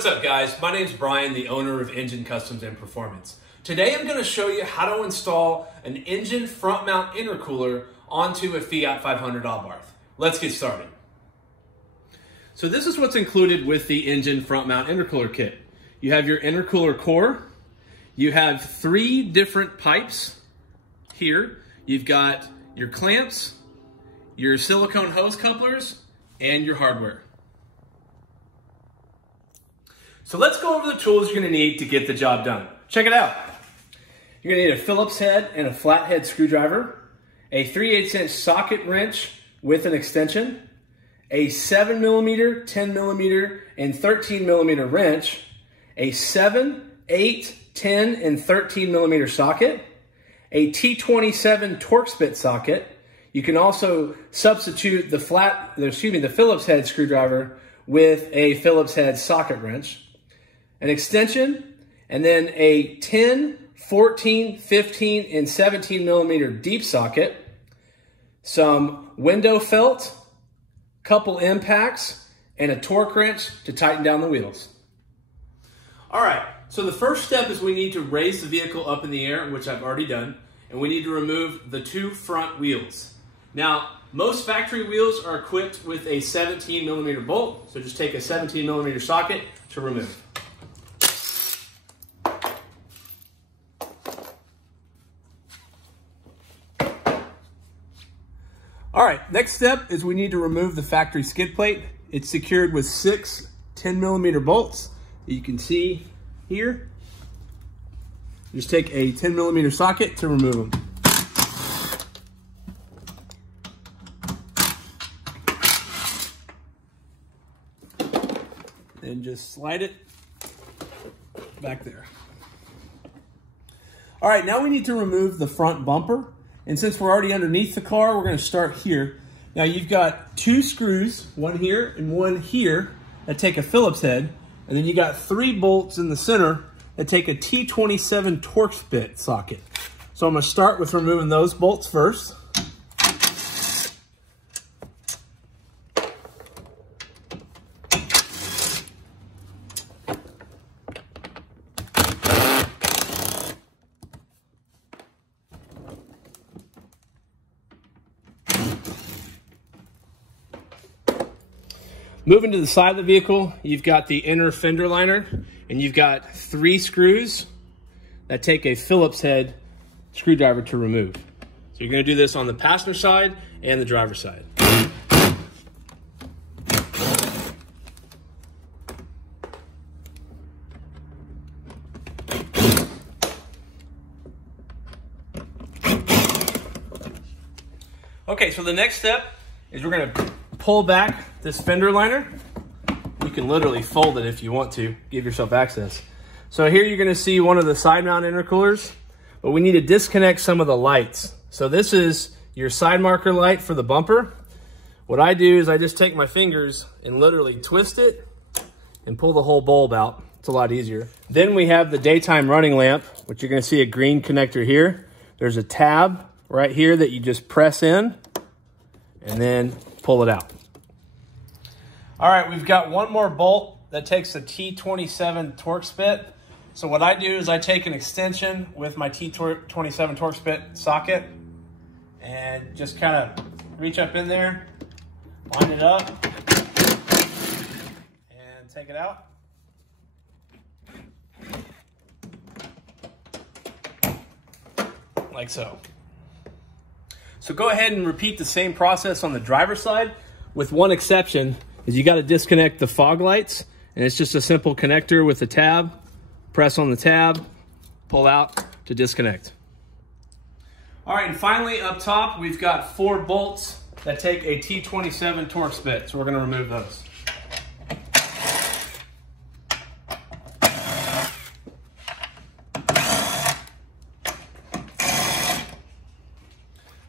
What's up guys, my name's Brian, the owner of NGEN Customs and Performance. Today I'm going to show you how to install an NGEN front mount intercooler onto a Fiat 500 Abarth. Let's get started. So this is what's included with the NGEN front mount intercooler kit. You have your intercooler core, you have 3 different pipes here, you've got your clamps, your silicone hose couplers, and your hardware. So let's go over the tools you're going to need to get the job done. Check it out. You're going to need a Phillips head and a flathead screwdriver, a 3/8" socket wrench with an extension, a 7mm, 10mm, and 13mm wrench, a 7, 8, 10, and 13mm socket, a T27 Torx Bit Socket. You can also substitute the Phillips head screwdriver with a Phillips head socket wrench, an extension, and then a 10, 14, 15, and 17mm deep socket, some window felt, couple impacts, and a torque wrench to tighten down the wheels. All right, so the first step is we need to raise the vehicle up in the air, which I've already done, and we need to remove the 2 front wheels. Now, most factory wheels are equipped with a 17mm bolt, so just take a 17mm socket to remove. All right, next step is we need to remove the factory skid plate. It's secured with 6 10mm bolts that you can see here. Just take a 10mm socket to remove them. Then just slide it back there. All right, now we need to remove the front bumper. And since we're already underneath the car, we're going to start here. Now you've got 2 screws, one here and one here, that take a Phillips head. And then you got 3 bolts in the center that take a T27 Torx Bit Socket. So I'm going to start with removing those bolts first. Moving to the side of the vehicle, you've got the inner fender liner, and you've got 3 screws that take a Phillips head screwdriver to remove. So you're going to do this on the passenger side and the driver's side. Okay, so the next step is we're going to pull back this fender liner. You can literally fold it if you want to, give yourself access. So here you're going to see one of the side mount intercoolers, but we need to disconnect some of the lights. So this is your side marker light for the bumper. What I do is I just take my fingers and literally twist it and pull the whole bulb out. It's a lot easier. Then we have the daytime running lamp, which you're going to see a green connector here. There's a tab right here that you just press in and then pull it out. All right, we've got one more bolt that takes a T27 Torx bit. So what I do is I take an extension with my T27 Torx bit socket and just kind of reach up in there, line it up, and take it out. Like so. So go ahead and repeat the same process on the driver's side, with one exception, is you got to disconnect the fog lights, and it's just a simple connector with a tab. Press on the tab, pull out to disconnect. All right, and finally up top, we've got 4 bolts that take a T27 Torx bit, so we're going to remove those.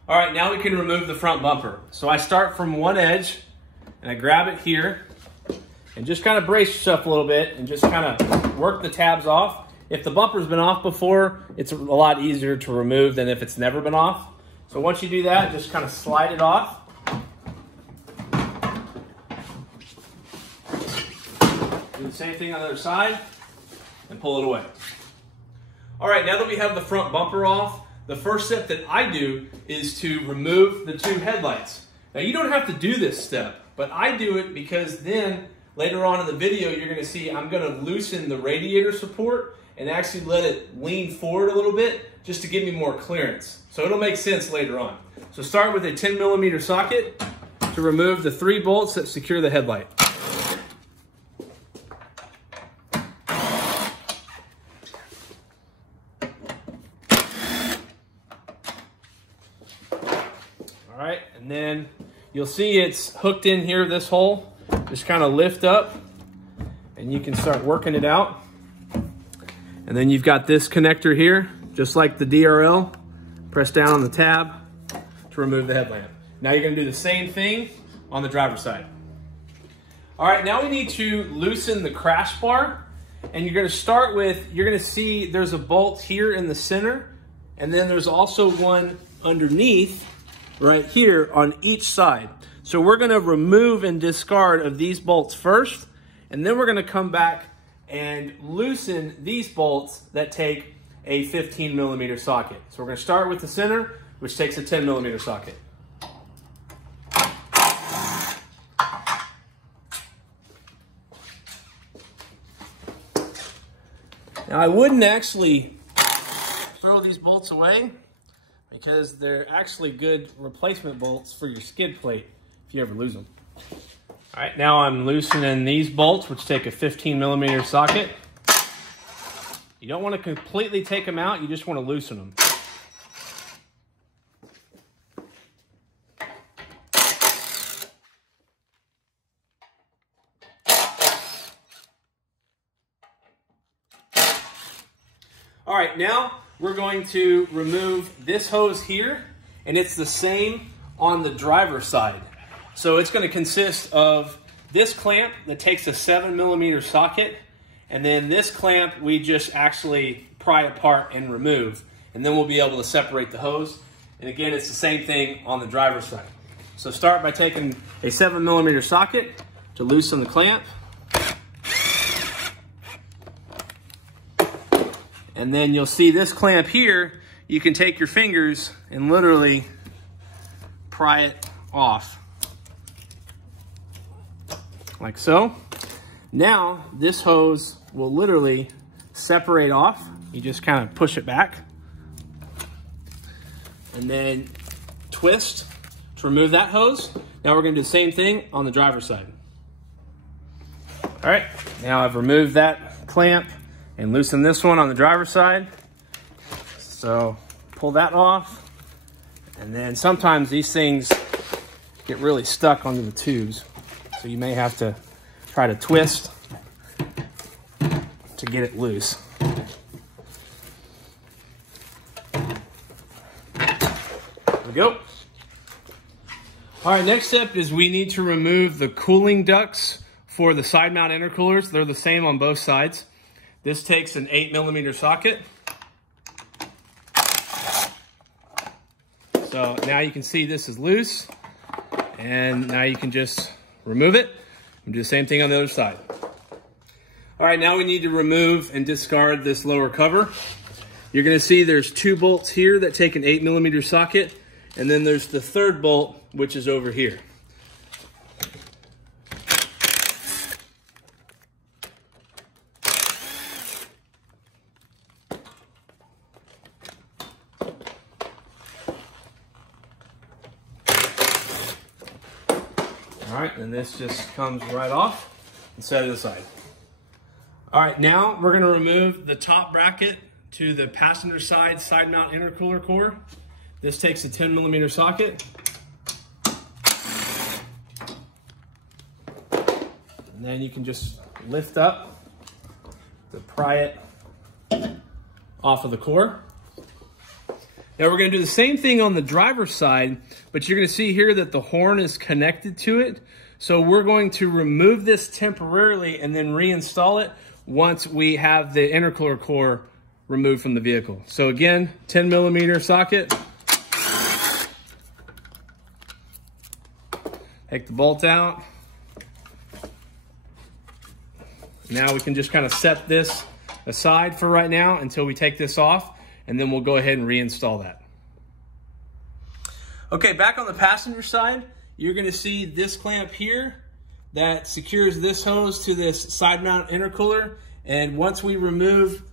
All right, now we can remove the front bumper. So I start from one edge and I grab it here and just kind of brace yourself a little bit and just kind of work the tabs off. If the bumper's been off before, it's a lot easier to remove than if it's never been off. So once you do that, just kind of slide it off. Do the same thing on the other side and pull it away. All right, now that we have the front bumper off, the first step that I do is to remove the two headlights. Now you don't have to do this step, but I do it because then later on in the video you're going to see I'm going to loosen the radiator support and actually let it lean forward a little bit just to give me more clearance. So it'll make sense later on. So start with a 10mm socket to remove the 3 bolts that secure the headlight. All right, and then you'll see it's hooked in here, this hole. Just kind of lift up and you can start working it out. And then you've got this connector here, just like the DRL. Press down on the tab to remove the headlamp. Now you're gonna do the same thing on the driver's side. All right, now we need to loosen the crash bar. And you're gonna start with, you're gonna see there's a bolt here in the center, and then there's also one underneath right here on each side. So we're gonna remove and discard of these bolts first, and then we're gonna come back and loosen these bolts that take a 15mm socket. So we're gonna start with the center, which takes a 10mm socket. Now I wouldn't actually throw these bolts away because they're actually good replacement bolts for your skid plate if you ever lose them. All right, now I'm loosening these bolts, which take a 15mm socket. You don't want to completely take them out, you just want to loosen them. All right, now we're going to remove this hose here, and it's the same on the driver's side. So it's going to consist of this clamp that takes a 7mm socket, and then this clamp we just actually pry apart and remove, and then we'll be able to separate the hose. And again, it's the same thing on the driver's side. So start by taking a 7mm socket to loosen the clamp. And then you'll see this clamp here, you can take your fingers and literally pry it off. Like so. Now this hose will literally separate off. You just kind of push it back. And then twist to remove that hose. Now we're gonna do the same thing on the driver's side. All right, now I've removed that clamp and loosen this one on the driver's side. So pull that off. And then sometimes these things get really stuck onto the tubes. So you may have to try to twist to get it loose. There we go. All right, next step is we need to remove the cooling ducts for the side mount intercoolers. They're the same on both sides. This takes an 8mm socket. So now you can see this is loose, and now you can just remove it and do the same thing on the other side. All right, now we need to remove and discard this lower cover. You're gonna see there's 2 bolts here that take an 8mm socket, and then there's the 3rd bolt, which is over here. All right, and this just comes right off and set it aside. All right, now we're gonna remove the top bracket to the passenger side mount intercooler core. This takes a 10mm socket. And then you can just lift up to pry it off of the core. Now we're gonna do the same thing on the driver's side, but you're gonna see here that the horn is connected to it. So we're going to remove this temporarily and then reinstall it once we have the intercooler core removed from the vehicle. So again, 10mm socket. Take the bolt out. Now we can just kind of set this aside for right now until we take this off, and then we'll go ahead and reinstall that. Okay, back on the passenger side, you're gonna see this clamp here that secures this hose to this side mount intercooler. And once we remove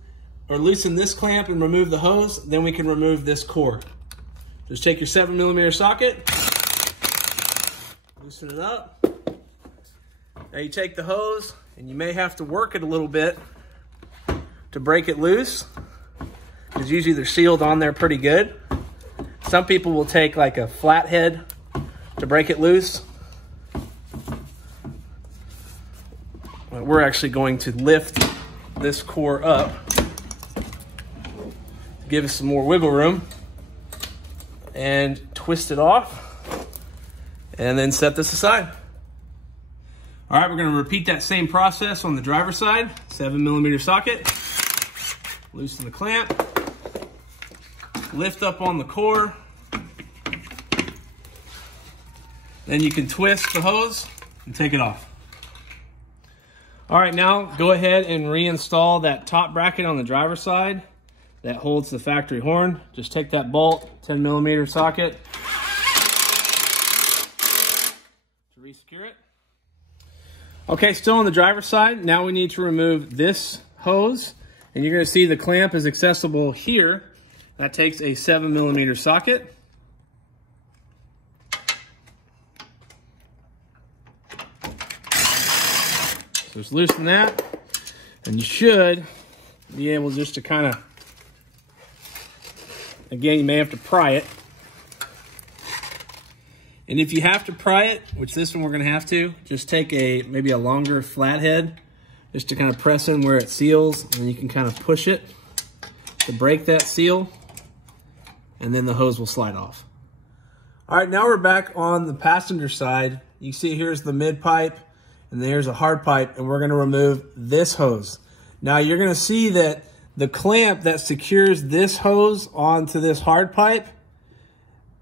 or loosen this clamp and remove the hose, then we can remove this core. Just take your 7mm socket, loosen it up. Now you take the hose, and you may have to work it a little bit to break it loose, because usually they're sealed on there pretty good. Some people will take like a flathead to break it loose. But we're actually going to lift this core up, give us some more wiggle room, and twist it off, and then set this aside. All right, we're gonna repeat that same process on the driver's side. 7mm socket, loosen the clamp, lift up on the core, then you can twist the hose and take it off. All right, now go ahead and reinstall that top bracket on the driver's side that holds the factory horn. Just take that bolt, 10mm socket, to re-secure it. Okay, still on the driver's side, now we need to remove this hose, and you're gonna see the clamp is accessible here. That takes a 7mm socket. So just loosen that, and you should be able just to kind of, again, you may have to pry it. And if you have to pry it, which this one we're gonna have to, just take maybe a longer flathead, just to kind of press in where it seals, and you can kind of push it to break that seal, and then the hose will slide off. All right, now we're back on the passenger side. You see here's the mid pipe, and there's a hard pipe, and we're gonna remove this hose. Now you're gonna see that the clamp that secures this hose onto this hard pipe,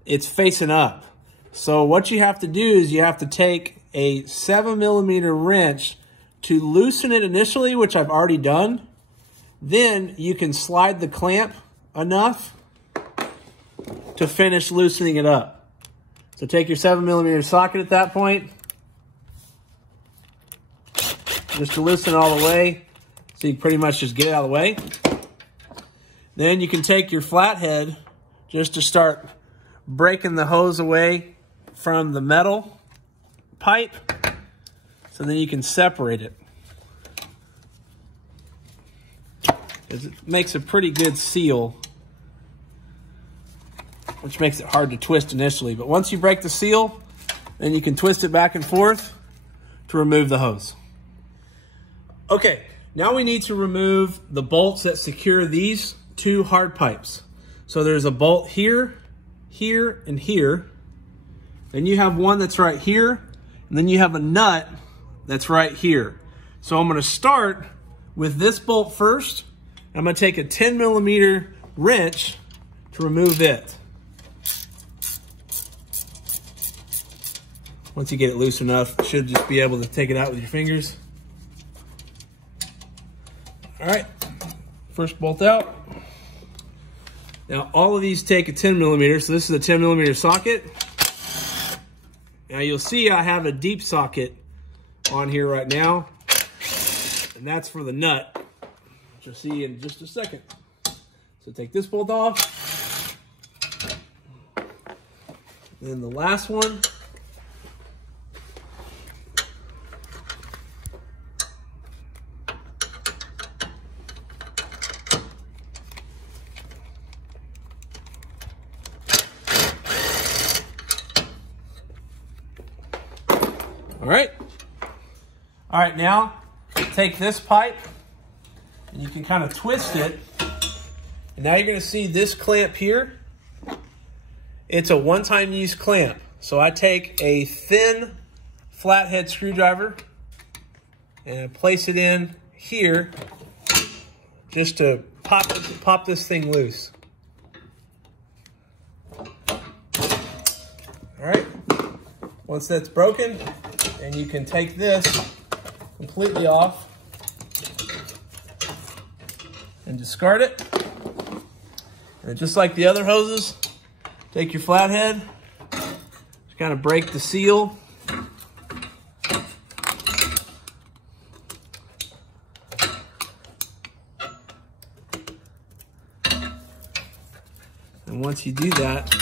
it's facing up. So what you have to do is you have to take a 7mm wrench to loosen it initially, which I've already done. Then you can slide the clamp enough to finish loosening it up. So take your 7mm socket at that point, just to loosen it all the way, so you pretty much just get it out of the way. Then you can take your flathead just to start breaking the hose away from the metal pipe, so then you can separate it. It makes a pretty good seal, which makes it hard to twist initially. But once you break the seal, then you can twist it back and forth to remove the hose. Okay, now we need to remove the bolts that secure these two hard pipes. So there's a bolt here, here, and here. Then you have one that's right here, and then you have a nut that's right here. So I'm gonna start with this bolt first. I'm gonna take a 10mm wrench to remove it. Once you get it loose enough, you should just be able to take it out with your fingers. All right, first bolt out. Now all of these take a 10mm, so this is a 10mm socket. Now you'll see I have a deep socket on here right now, and that's for the nut, which you'll see in just a second. So take this bolt off. Then the last one. All right, now take this pipe and you can kind of twist it. And now you're gonna see this clamp here. It's a one-time use clamp. So I take a thin flathead screwdriver and I place it in here just to pop this thing loose. All right, once that's broken, and you can take this completely off. and discard it. And just like the other hoses, take your flathead, just kind of break the seal. And once you do that,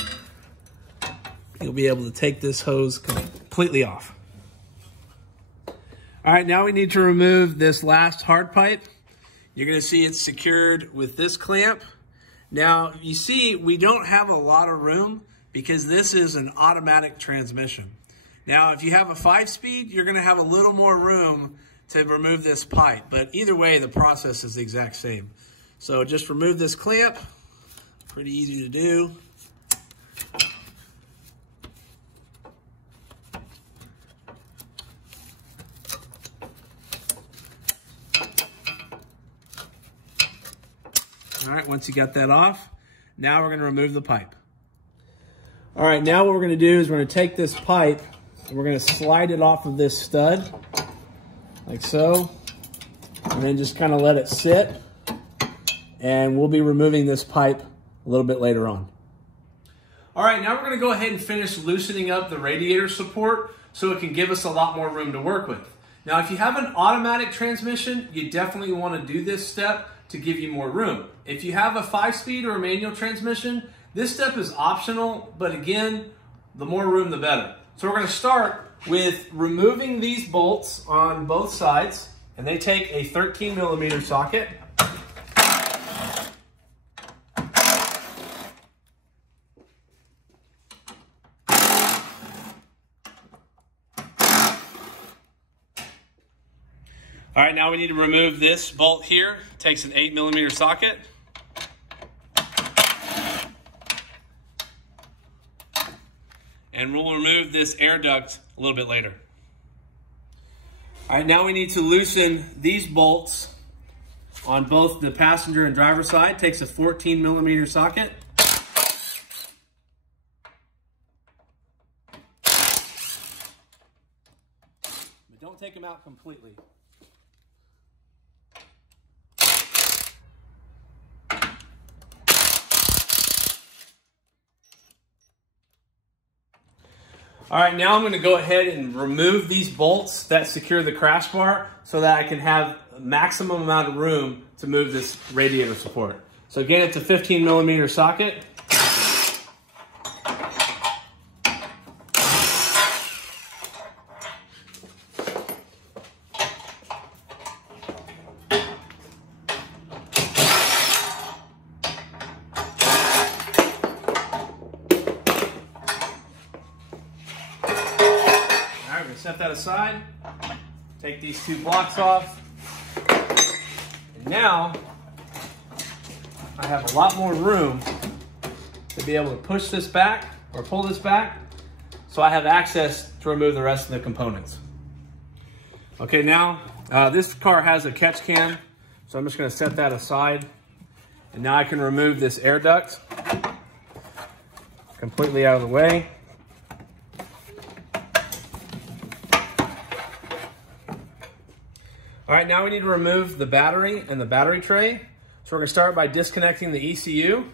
you'll be able to take this hose completely off. All right, now we need to remove this last hard pipe. You're gonna see it's secured with this clamp. Now, you see, we don't have a lot of room because this is an automatic transmission. Now, if you have a 5-speed, you're gonna have a little more room to remove this pipe, but either way, the process is the exact same. So just remove this clamp, pretty easy to do. All right, once you got that off, now we're gonna remove the pipe. All right, now what we're gonna do is we're gonna take this pipe and we're gonna slide it off of this stud, like so, and then just kind of let it sit. And we'll be removing this pipe a little bit later on. All right, now we're gonna go ahead and finish loosening up the radiator support so it can give us a lot more room to work with. Now, if you have an automatic transmission, you definitely wanna do this step to give you more room. If you have a 5-speed or a manual transmission, this step is optional, but again, the more room, the better. So we're gonna start with removing these bolts on both sides, and they take a 13mm socket. All right, now we need to remove this bolt here. It takes an 8mm socket. And we'll remove this air duct a little bit later. All right, now we need to loosen these bolts on both the passenger and driver side. It takes a 14mm socket. But don't take them out completely. All right, now I'm gonna go ahead and remove these bolts that secure the crash bar so that I can have a maximum amount of room to move this radiator support. So again, it's a 15mm socket. Set that aside, take these two blocks off, and now I have a lot more room to be able to push this back or pull this back so I have access to remove the rest of the components. Okay, now this car has a catch can, so I'm just going to set that aside, and now I can remove this air duct completely out of the way. All right, now we need to remove the battery and the battery tray. So we're gonna start by disconnecting the ECU.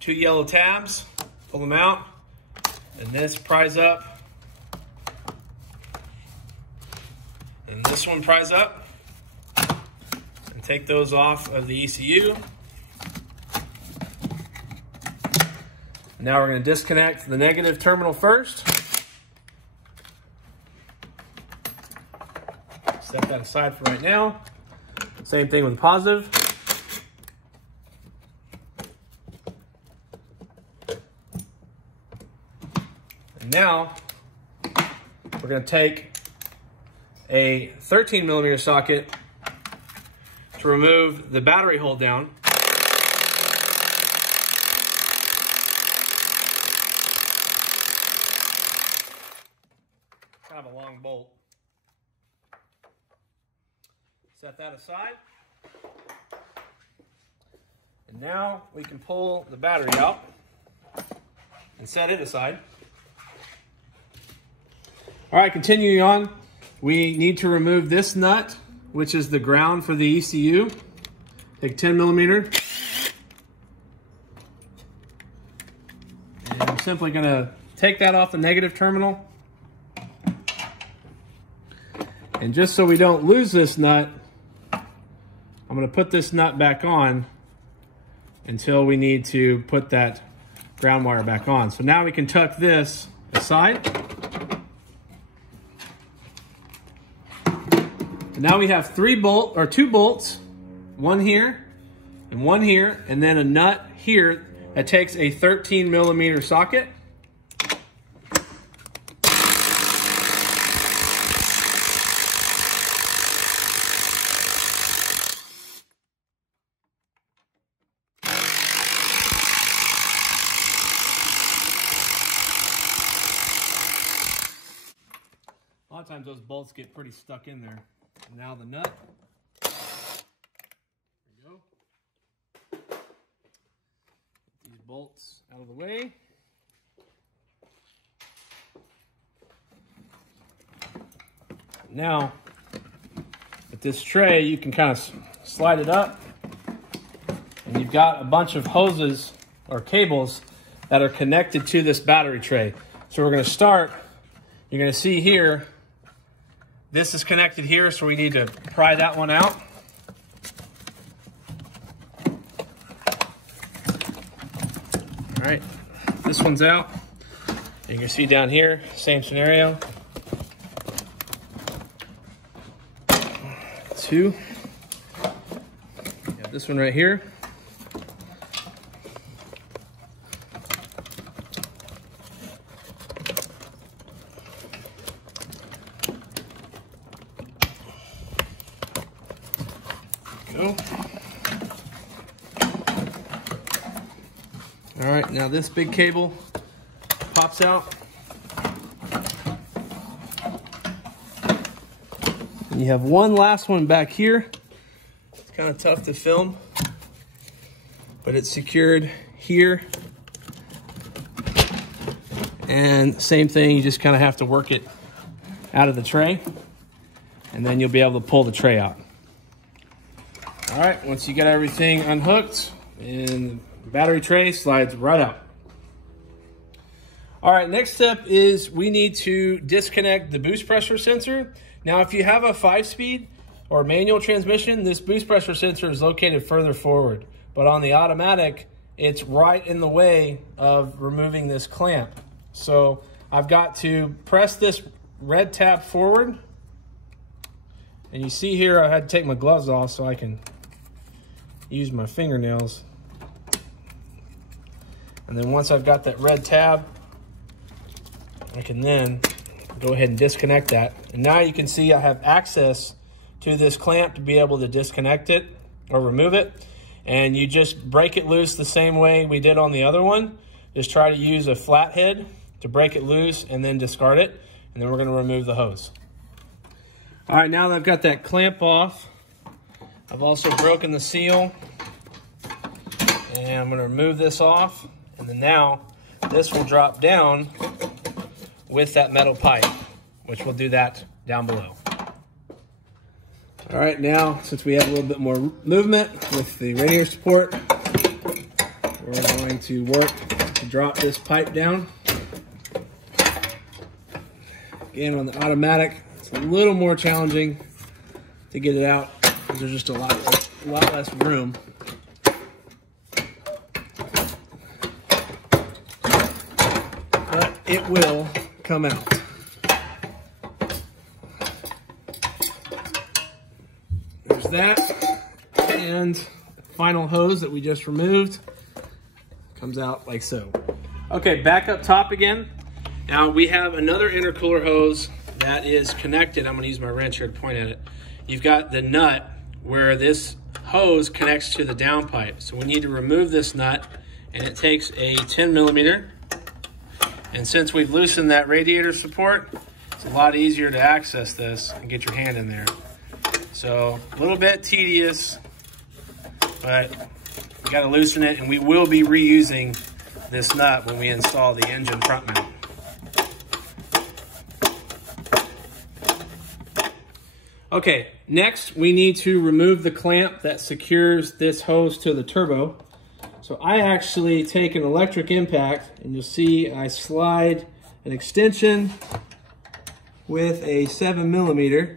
2 yellow tabs, pull them out, and this pries up. And this one pries up. And take those off of the ECU. Now we're gonna disconnect the negative terminal first. Set that aside for right now. Same thing with the positive. And now we're going to take a 13mm socket to remove the battery hold down. Kind of a long bolt. Set that aside. And now we can pull the battery out and set it aside. All right, continuing on, we need to remove this nut, which is the ground for the ECU. Take 10 millimeter. And I'm simply gonna take that off the negative terminal. And just so we don't lose this nut, I'm gonna put this nut back on until we need to put that ground wire back on. So now we can tuck this aside. And now we have two bolts, one here, and then a nut here that takes a 13 millimeter socket. A lot of times those bolts get pretty stuck in there. And now the nut. There we go. Get these bolts out of the way. Now, with this tray, you can kind of slide it up. And you've got a bunch of hoses or cables that are connected to this battery tray. So we're going to start. You're going to see here, this is connected here, so we need to pry that one out. All right, this one's out. You can see down here, same scenario. Two. You have this one right here. Go. All right, now this big cable pops out. And you have one last one back here. It's kind of tough to film, but it's secured here. And same thing, you just kind of have to work it out of the tray, and then you'll be able to pull the tray out. All right, once you get everything unhooked, and the battery tray slides right out. All right, next step is we need to disconnect the boost pressure sensor. Now, if you have a 5-speed or manual transmission, this boost pressure sensor is located further forward. But on the automatic, it's right in the way of removing this clamp. So I've got to press this red tab forward. And you see here, I had to take my gloves off so I can use my fingernails. And then once I've got that red tab, I can then go ahead and disconnect that. And now you can see I have access to this clamp to be able to disconnect it or remove it. And you just break it loose the same way we did on the other one. Just try to use a flathead to break it loose and then discard it. And then we're going to remove the hose. All right, now that I've got that clamp off, I've also broken the seal. And I'm going to remove this off. And then now this will drop down with that metal pipe, which will do that down below. All right, now since we have a little bit more movement with the radiator support, we're going to work to drop this pipe down. Again, on the automatic, it's a little more challenging to get it out because there's just a lot less room. But it will come out. There's that, and the final hose that we just removed comes out like so. Okay, back up top again. Now we have another intercooler hose that is connected. I'm going to use my wrench here to point at it. You've got the nut where this hose connects to the downpipe. So we need to remove this nut, and it takes a 10 millimeter. And since we've loosened that radiator support, it's a lot easier to access this and get your hand in there. So a little bit tedious, but you got to loosen it, and we will be reusing this nut when we install the engine front mount. Okay, next we need to remove the clamp that secures this hose to the turbo. So I actually take an electric impact, and you'll see I slide an extension with a 7mm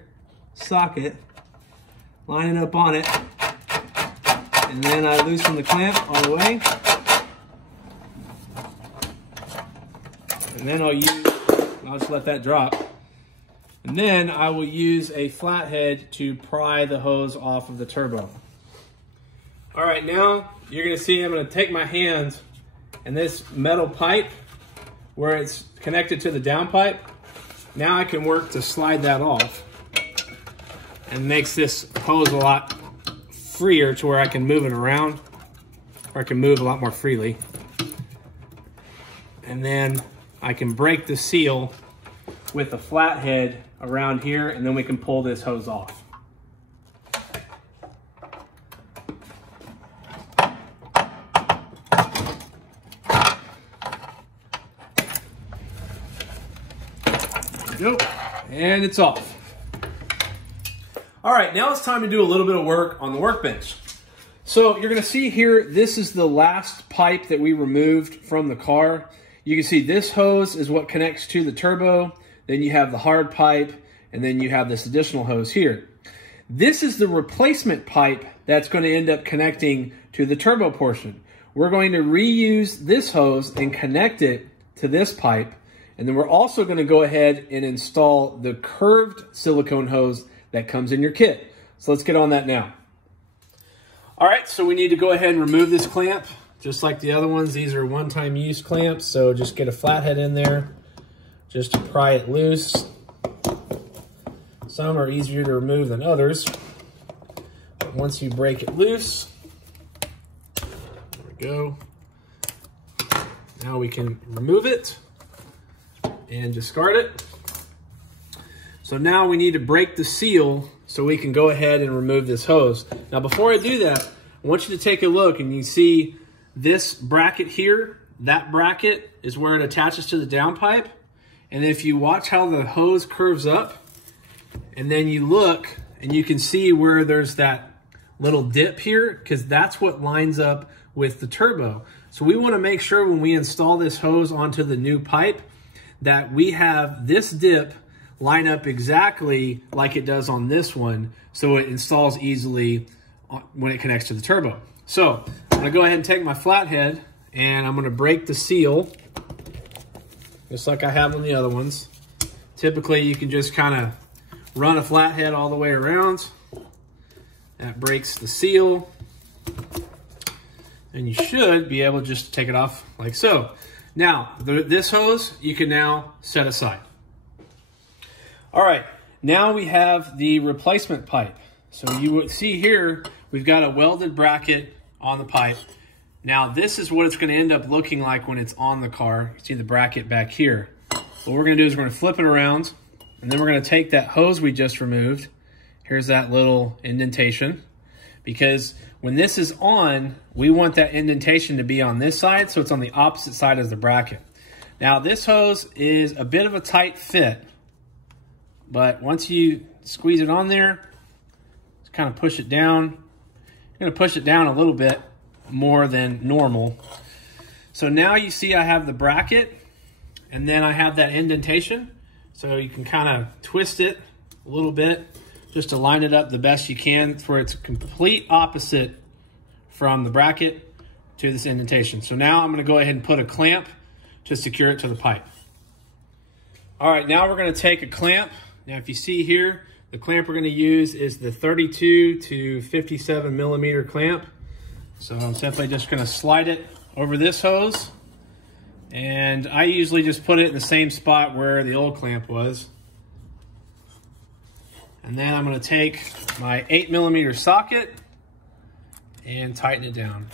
socket, line it up on it, and then I loosen the clamp all the way. And then I'll just let that drop. And then I will use a flathead to pry the hose off of the turbo. All right, now you're gonna see I'm gonna take my hands and this metal pipe where it's connected to the downpipe. Now I can work to slide that off and makes this hose a lot freer to where I can move it around, or I can move a lot more freely. And then I can break the seal with a flathead around here, and then we can pull this hose off. Nope, and it's off. All right, now it's time to do a little bit of work on the workbench. So you're gonna see here, this is the last pipe that we removed from the car. You can see this hose is what connects to the turbo, then you have the hard pipe, and then you have this additional hose here. This is the replacement pipe that's gonna end up connecting to the turbo portion. We're going to reuse this hose and connect it to this pipe, and then we're also gonna go ahead and install the curved silicone hose that comes in your kit. So let's get on that now. All right, so we need to go ahead and remove this clamp. Just like the other ones, these are one-time use clamps, so just get a flathead in there just to pry it loose. Some are easier to remove than others. But once you break it loose, there we go. Now we can remove it and discard it. So now we need to break the seal so we can go ahead and remove this hose. Now before I do that, I want you to take a look, and you see this bracket here. That bracket is where it attaches to the downpipe. And if you watch how the hose curves up, and then you look and you can see where there's that little dip here, because that's what lines up with the turbo. So we want to make sure when we install this hose onto the new pipe that we have this dip line up exactly like it does on this one, so it installs easily when it connects to the turbo. So I'm gonna go ahead and take my flathead, and I'm gonna break the seal just like I have on the other ones. Typically you can just kind of run a flathead all the way around. That breaks the seal, and you should be able to just take it off like so. Now this hose you can now set aside. All right, now we have the replacement pipe. So you would see here, we've got a welded bracket on the pipe. Now this is what it's gonna end up looking like when it's on the car. You see the bracket back here. What we're gonna do is we're gonna flip it around, and then we're gonna take that hose we just removed. Here's that little indentation. Because when this is on, we want that indentation to be on this side, so it's on the opposite side as the bracket. Now this hose is a bit of a tight fit, but once you squeeze it on there, just kind of push it down. You're gonna push it down a little bit more than normal. So now you see I have the bracket, and then I have that indentation. So you can kind of twist it a little bit just to line it up the best you can for its complete opposite from the bracket to this indentation. So now I'm gonna go ahead and put a clamp to secure it to the pipe. All right, now we're gonna take a clamp. Now if you see here, the clamp we're gonna use is the 32 to 57 millimeter clamp. So I'm simply just gonna slide it over this hose, and I usually just put it in the same spot where the old clamp was. And then I'm gonna take my 8mm socket and tighten it down.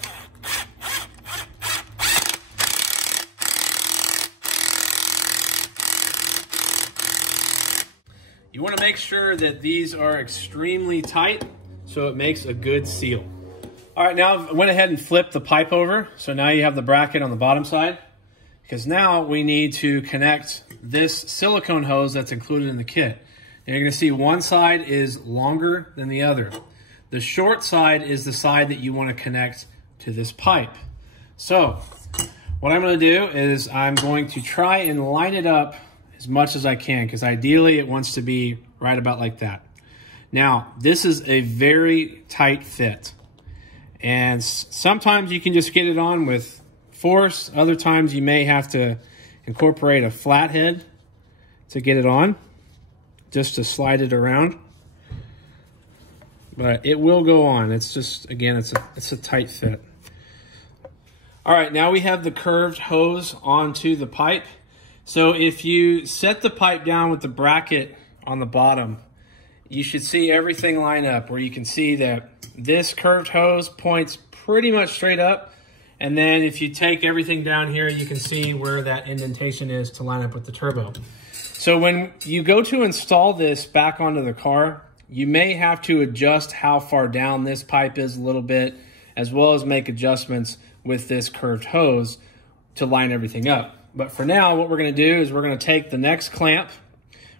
You wanna make sure that these are extremely tight so it makes a good seal. All right, now I went ahead and flipped the pipe over. So now you have the bracket on the bottom side, because now we need to connect this silicone hose that's included in the kit. And you're going to see one side is longer than the other. The short side is the side that you want to connect to this pipe. So what I'm going to do is I'm going to try and line it up as much as I can, because ideally it wants to be right about like that. Now, this is a very tight fit. And sometimes you can just get it on with force. Other times you may have to incorporate a flathead to get it on, just to slide it around. But it will go on. It's just, again, it's a tight fit. All right, now we have the curved hose onto the pipe. So if you set the pipe down with the bracket on the bottom, you should see everything line up, where you can see that this curved hose points pretty much straight up. And then if you take everything down here, you can see where that indentation is to line up with the turbo. So when you go to install this back onto the car, you may have to adjust how far down this pipe is a little bit, as well as make adjustments with this curved hose to line everything up. But for now, what we're going to do is we're going to take the next clamp,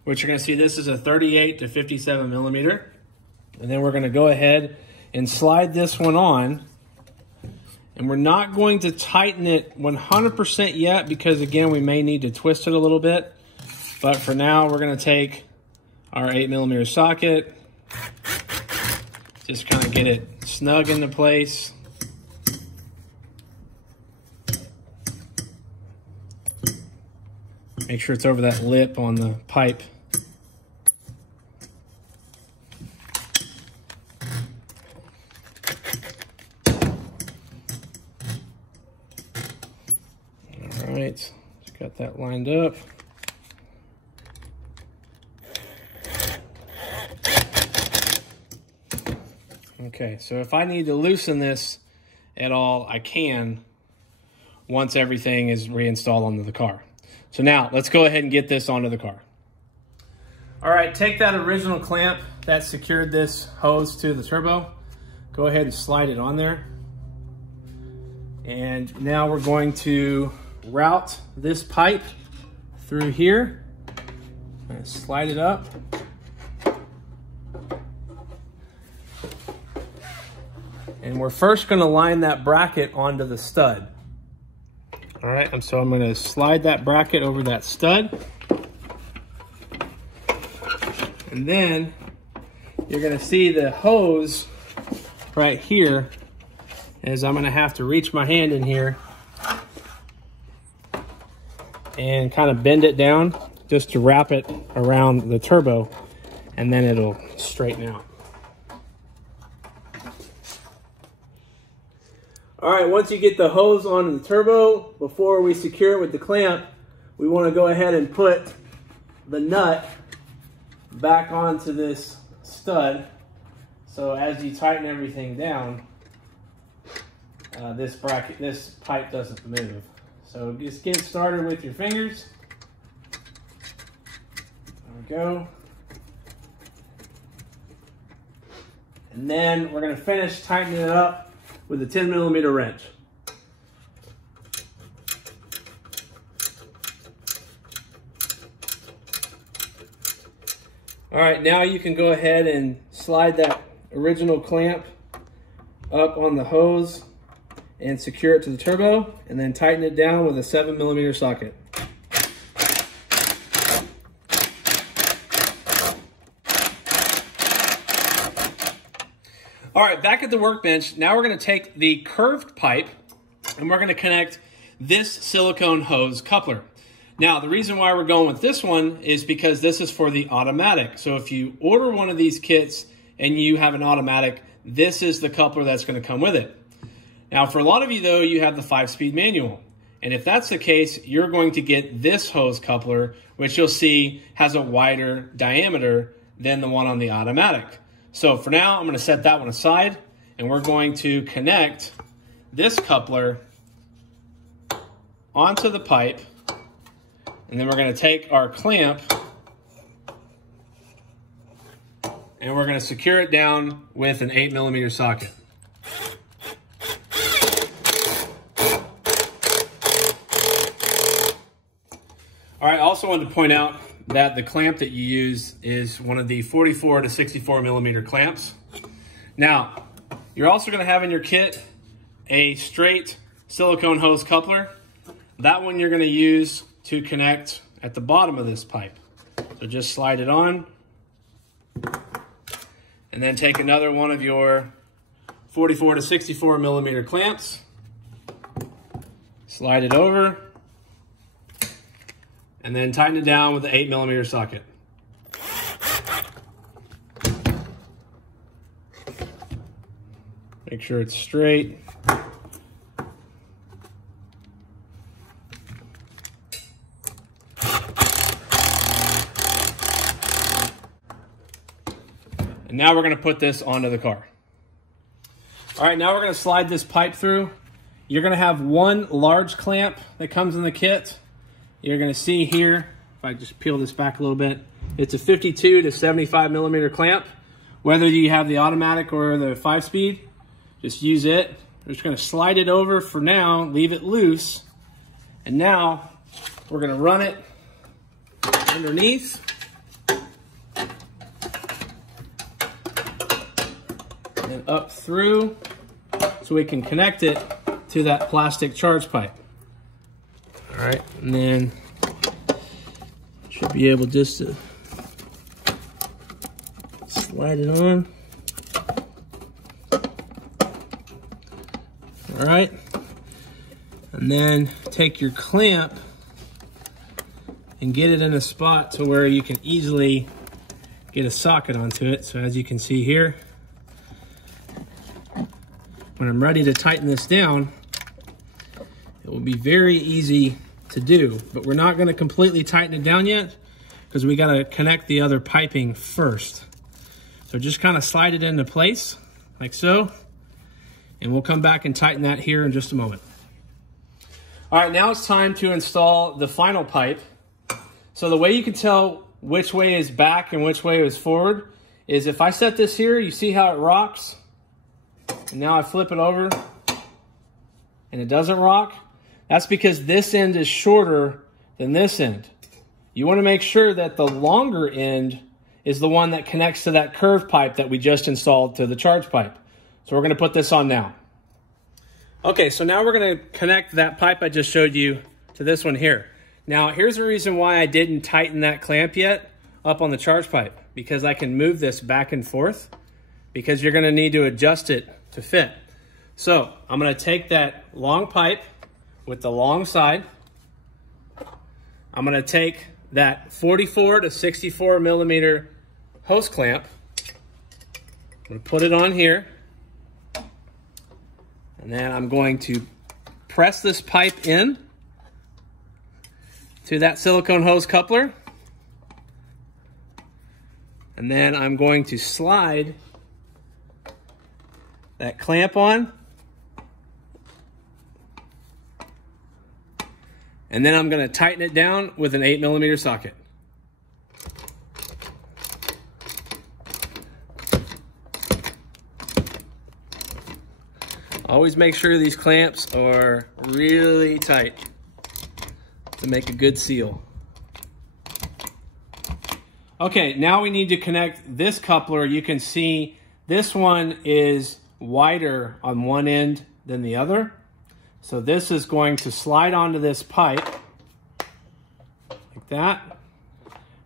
which you're going to see this is a 38 to 57 millimeter. And then we're going to go ahead and slide this one on. And we're not going to tighten it 100% yet, because again, we may need to twist it a little bit. But for now, we're going to take our 8 millimeter socket, just kind of get it snug into place. Make sure it's over that lip on the pipe. All right, just got that lined up. Okay, so if I need to loosen this at all, I can once everything is reinstalled onto the car. So now let's go ahead and get this onto the car. All right, take that original clamp that secured this hose to the turbo. Go ahead and slide it on there. And now we're going to route this pipe through here. And slide it up. And we're first going to line that bracket onto the stud. All right, so I'm going to slide that bracket over that stud. And then you're going to see the hose right here, as I'm going to have to reach my hand in here and kind of bend it down just to wrap it around the turbo, and then it'll straighten out. All right, once you get the hose onto the turbo, before we secure it with the clamp, we want to go ahead and put the nut back onto this stud. So as you tighten everything down, this pipe doesn't move. So just get started with your fingers. There we go. And then we're going to finish tightening it up with a 10 millimeter wrench. All right, now you can go ahead and slide that original clamp up on the hose and secure it to the turbo, and then tighten it down with a 7 millimeter socket. All right, back at the workbench, now we're going to take the curved pipe and we're going to connect this silicone hose coupler. Now, the reason why we're going with this one is because this is for the automatic. So if you order one of these kits and you have an automatic, this is the coupler that's going to come with it. Now, for a lot of you, though, you have the 5-speed manual. And if that's the case, you're going to get this hose coupler, which you'll see has a wider diameter than the one on the automatic. So for now, I'm going to set that one aside, and we're going to connect this coupler onto the pipe, and then we're going to take our clamp and we're going to secure it down with an 8 millimeter socket. All right, I also wanted to point out that the clamp that you use is one of the 44 to 64 millimeter clamps. Now, you're also going to have in your kit a straight silicone hose coupler. That one you're going to use to connect at the bottom of this pipe. So just slide it on, and then take another one of your 44 to 64 millimeter clamps, slide it over, and then tighten it down with the 8 millimeter socket. Make sure it's straight. And now we're going to put this onto the car. All right, now we're going to slide this pipe through. You're going to have one large clamp that comes in the kit. You're going to see here, if I just peel this back a little bit, it's a 52 to 75 millimeter clamp. Whether you have the automatic or the 5-speed, just use it. We're just going to slide it over for now, leave it loose. And now we're going to run it underneath. And up through so we can connect it to that plastic charge pipe. All right, and then should be able just to slide it on. All right, and then take your clamp and get it in a spot to where you can easily get a socket onto it. So as you can see here, when I'm ready to tighten this down, it will be very easy to do, but we're not going to completely tighten it down yet because we got to connect the other piping first. So just kind of slide it into place like so, and we'll come back and tighten that here in just a moment. All right, now it's time to install the final pipe. So the way you can tell which way is back and which way is forward is if I set this here, you see how it rocks? And now I flip it over and it doesn't rock. That's because this end is shorter than this end. You want to make sure that the longer end is the one that connects to that curved pipe that we just installed to the charge pipe. So we're going to put this on now. Okay, so now we're going to connect that pipe I just showed you to this one here. Now here's the reason why I didn't tighten that clamp yet up on the charge pipe, because I can move this back and forth because you're going to need to adjust it to fit. So I'm going to take that long pipe with the long side. I'm going to take that 44 to 64 millimeter hose clamp. I'm going to put it on here. And then I'm going to press this pipe in to that silicone hose coupler. And then I'm going to slide that clamp on. And then I'm going to tighten it down with an 8 millimeter socket. Always make sure these clamps are really tight to make a good seal. Okay, now we need to connect this coupler. You can see this one is wider on one end than the other. So this is going to slide onto this pipe like that.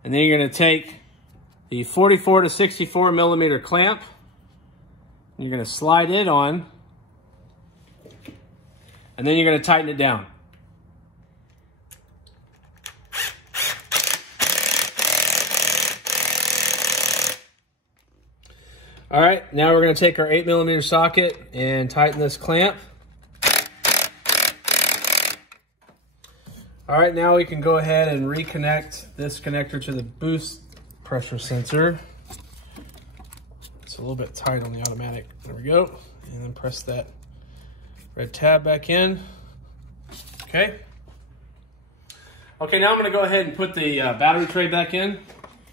And then you're going to take the 44 to 64 millimeter clamp. And you're going to slide it on. And then you're going to tighten it down. All right, now we're going to take our 8 millimeter socket and tighten this clamp. All right, now we can go ahead and reconnect this connector to the boost pressure sensor. It's a little bit tight on the automatic. There we go. And then press that red tab back in. Okay. Okay, now I'm going to go ahead and put the battery tray back in.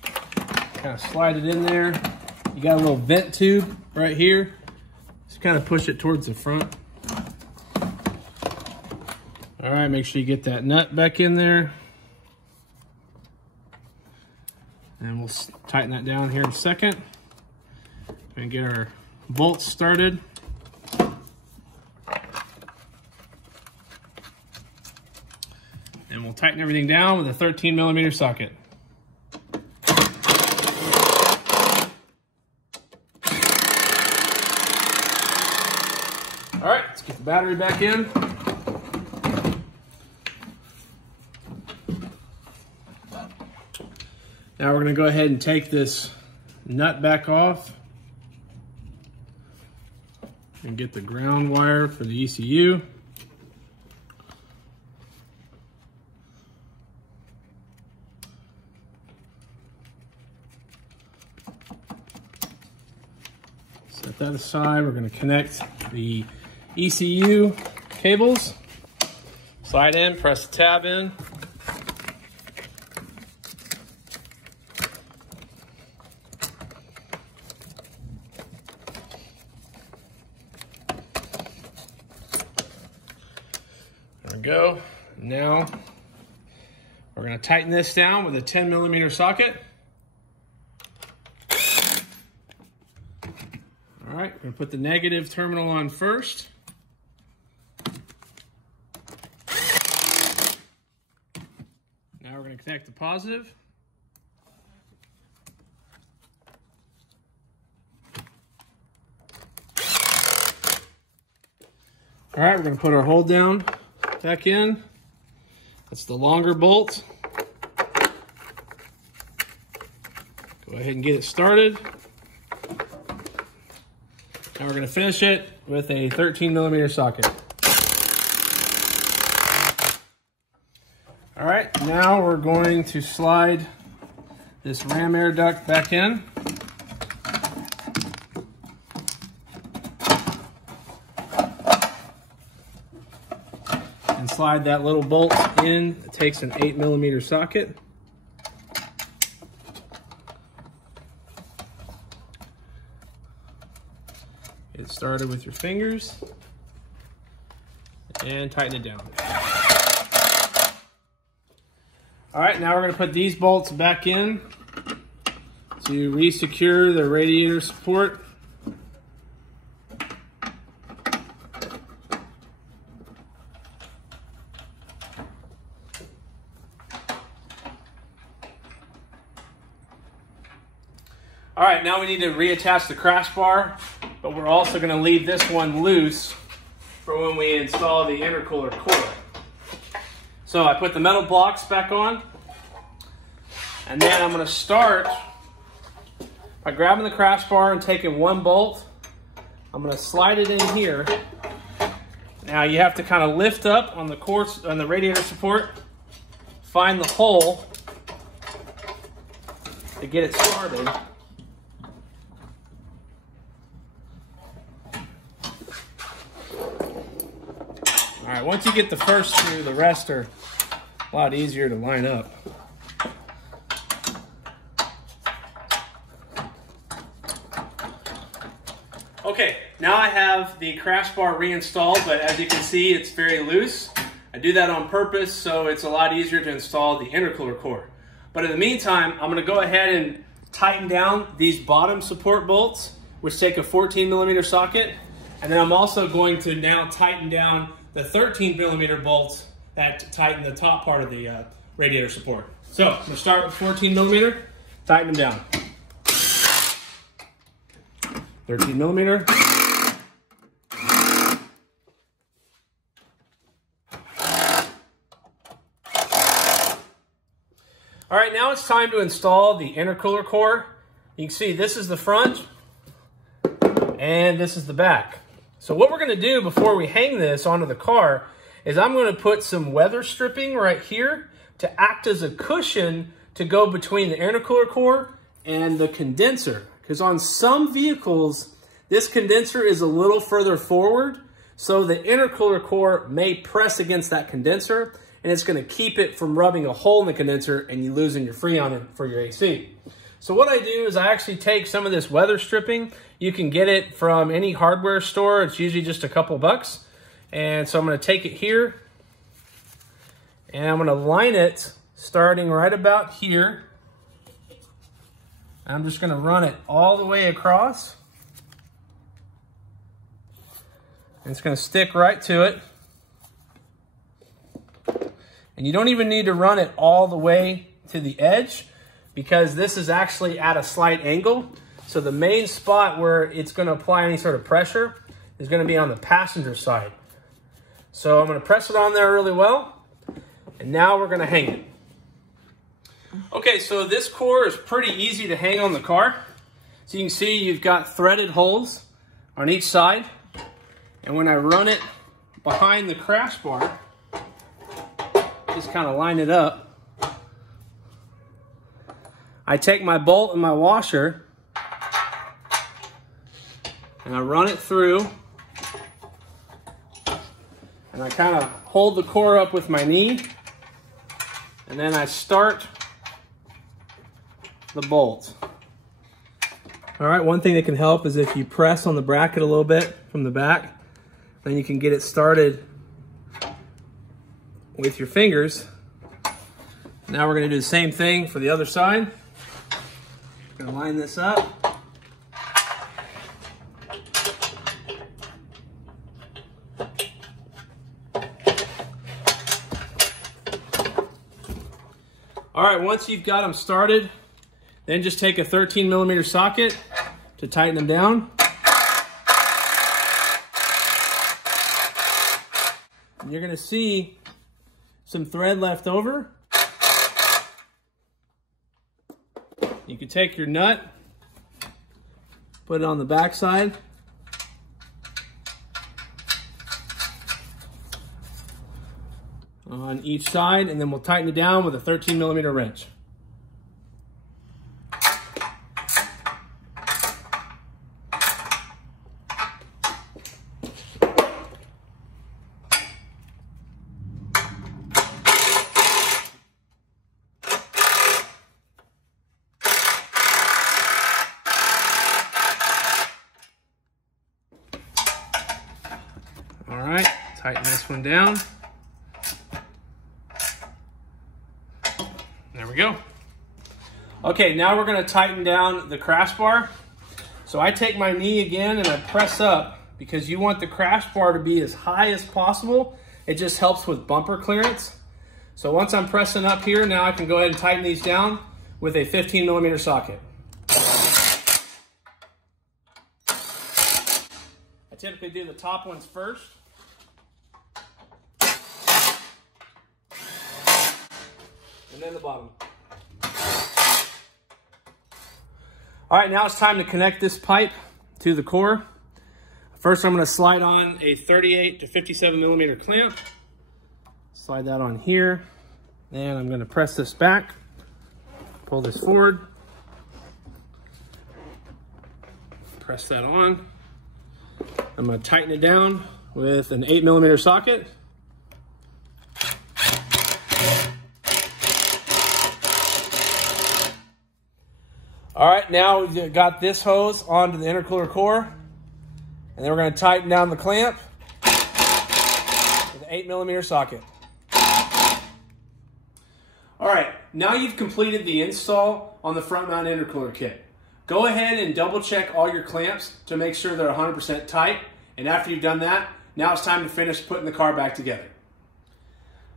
Kind of slide it in there. You got a little vent tube right here. Just kind of push it towards the front. All right, make sure you get that nut back in there. And we'll tighten that down here in a second and get our bolts started. And we'll tighten everything down with a 13mm socket. All right, let's get the battery back in. Now we're going to go ahead and take this nut back off and get the ground wire for the ECU. Set that aside. We're going to connect the ECU cables. Slide in, press the tab in. There we go. Now we're going to tighten this down with a 10mm socket. All right, we're going to put the negative terminal on first. Now we're going to connect the positive. All right, we're going to put our hold down back in. That's the longer bolt. Go ahead and get it started. Now we're going to finish it with a 13mm socket. All right, now we're going to slide this ram air duct back in. And slide that little bolt in. It takes an 8mm socket. Get started with your fingers and tighten it down. All right, now we're going to put these bolts back in to re-secure the radiator support. All right, now we need to reattach the crash bar, but we're also going to leave this one loose for when we install the intercooler core. So I put the metal blocks back on, and then I'm going to start by grabbing the crash bar and taking one bolt. I'm going to slide it in here. Now you have to kind of lift up on the core, on the radiator support, find the hole to get it started. All right, once you get the first screw, the rest are a lot easier to line up. Okay, now I have the crash bar reinstalled, but as you can see, it's very loose. I do that on purpose, so it's a lot easier to install the intercooler core. But in the meantime, I'm going to go ahead and tighten down these bottom support bolts, which take a 14mm socket, and then I'm also going to now tighten down the 13mm bolts that tighten the top part of the radiator support. So I'm going to start with 14mm, tighten them down. 13mm. All right, now it's time to install the intercooler core. You can see this is the front and this is the back. So what we're going to do before we hang this onto the car is I'm going to put some weather stripping right here to act as a cushion to go between the intercooler core and the condenser. Because on some vehicles, this condenser is a little further forward, so the intercooler core may press against that condenser, and it's going to keep it from rubbing a hole in the condenser and you losing your Freon for your AC. So what I do is I actually take some of this weather stripping. You can get it from any hardware store. It's usually just a couple bucks. And so I'm going to take it here and I'm going to line it starting right about here I'm just going to run it all the way across. And it's going to stick right to it. And you don't even need to run it all the way to the edge because this is actually at a slight angle. So the main spot where it's going to apply any sort of pressure is going to be on the passenger side. So I'm going to press it on there really well. And now we're going to hang it. Okay, so this core is pretty easy to hang on the car. So you can see you've got threaded holes on each side. And when I run it behind the crash bar, just kind of line it up. I take my bolt and my washer and I run it through and I kind of hold the core up with my knee and then I start the bolt. All right, one thing that can help is if you press on the bracket a little bit from the back, then you can get it started with your fingers. Now we're going to do the same thing for the other side. Going to line this up. All right, once you've got them started, then just take a 13mm socket to tighten them down. And you're going to see some thread left over. You can take your nut, put it on the back side. On each side, and then we'll tighten it down with a 13mm wrench. All right, tighten this one down. There we go. Okay, now we're going to tighten down the crash bar. So I take my knee again and I press up because you want the crash bar to be as high as possible. It just helps with bumper clearance. So once I'm pressing up here, now I can go ahead and tighten these down with a 15mm socket. I typically do the top ones first. And then the bottom. All right, now it's time to connect this pipe to the core. First, I'm going to slide on a 38 to 57mm clamp. Slide that on here. And I'm going to press this back. Pull this forward. Press that on. I'm going to tighten it down with an 8mm socket. All right, now we've got this hose onto the intercooler core, and then we're going to tighten down the clamp with an 8mm socket. All right, now you've completed the install on the front mount intercooler kit. Go ahead and double check all your clamps to make sure they're 100% tight, and after you've done that, now it's time to finish putting the car back together.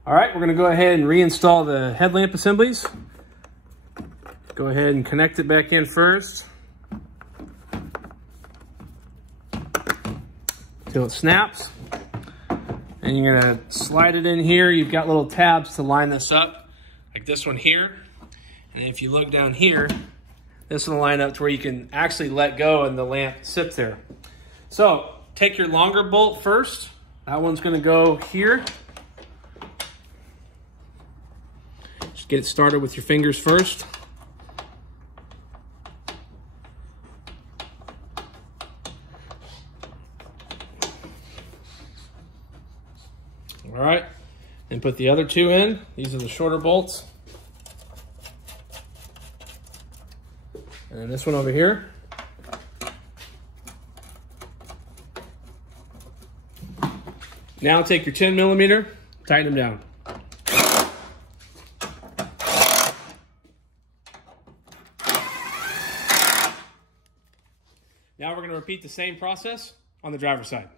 All right, we're going to go ahead and reinstall the headlamp assemblies. Go ahead and connect it back in first till it snaps. And you're gonna slide it in here. You've got little tabs to line this up, like this one here. And if you look down here, this will line up to where you can actually let go and the lamp sits there. So take your longer bolt first. That one's gonna go here. Just get it started with your fingers first. All right, and put the other two in. These are the shorter bolts. And then this one over here. Now take your 10mm, tighten them down. Now we're going to repeat the same process on the driver's side.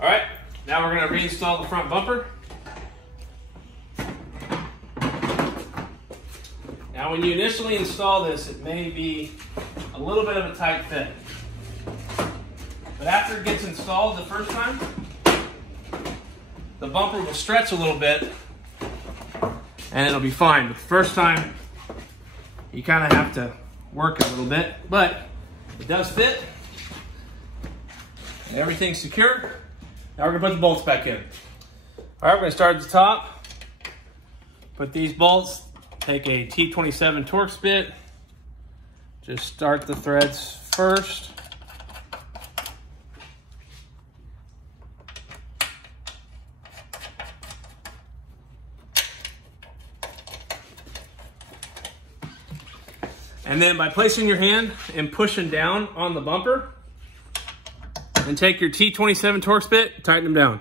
All right, now we're going to reinstall the front bumper. Now when you initially install this, it may be a little bit of a tight fit. But after it gets installed the first time, the bumper will stretch a little bit and it'll be fine. But the first time, you kind of have to work a little bit, but it does fit. And everything's secure. Now we're gonna put the bolts back in. All right, we're gonna start at the top. Put these bolts, take a T27 Torx bit. Just start the threads first. And then by placing your hand and pushing down on the bumper, and take your T27 Torx bit, tighten them down.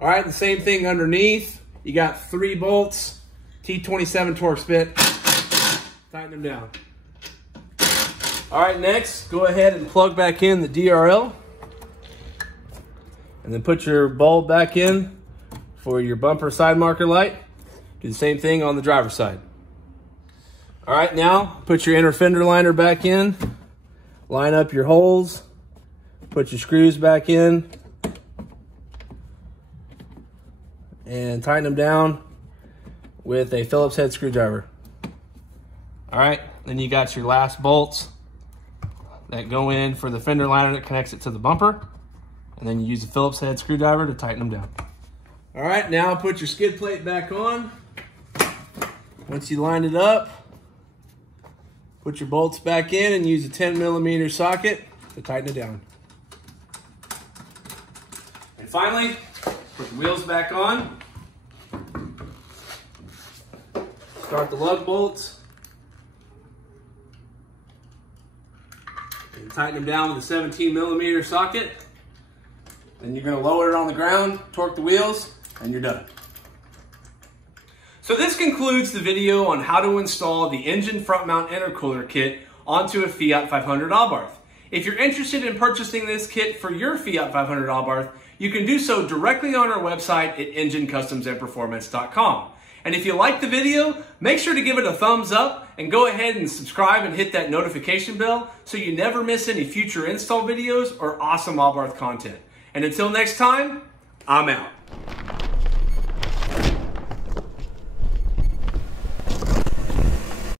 All right, the same thing underneath. You got 3 bolts, T27 Torx bit, tighten them down. All right, next, go ahead and plug back in the DRL. And then put your bulb back in for your bumper side marker light. Do the same thing on the driver's side. All right, now put your inner fender liner back in. Line up your holes. Put your screws back in. And tighten them down with a Phillips head screwdriver. All right, then you got your last bolts that go in for the fender liner that connects it to the bumper. And then you use a Phillips head screwdriver to tighten them down. All right, now put your skid plate back on. Once you line it up, put your bolts back in and use a 10mm socket to tighten it down. And finally, put the wheels back on. Start the lug bolts. And tighten them down with a 17mm socket. Then you're going to lower it on the ground, torque the wheels, and you're done. So this concludes the video on how to install the engine front mount intercooler kit onto a Fiat 500 Abarth. If you're interested in purchasing this kit for your Fiat 500 Abarth, you can do so directly on our website at enginecustomsandperformance.com. And if you like the video, make sure to give it a thumbs up and go ahead and subscribe and hit that notification bell so you never miss any future install videos or awesome Abarth content. And until next time, I'm out.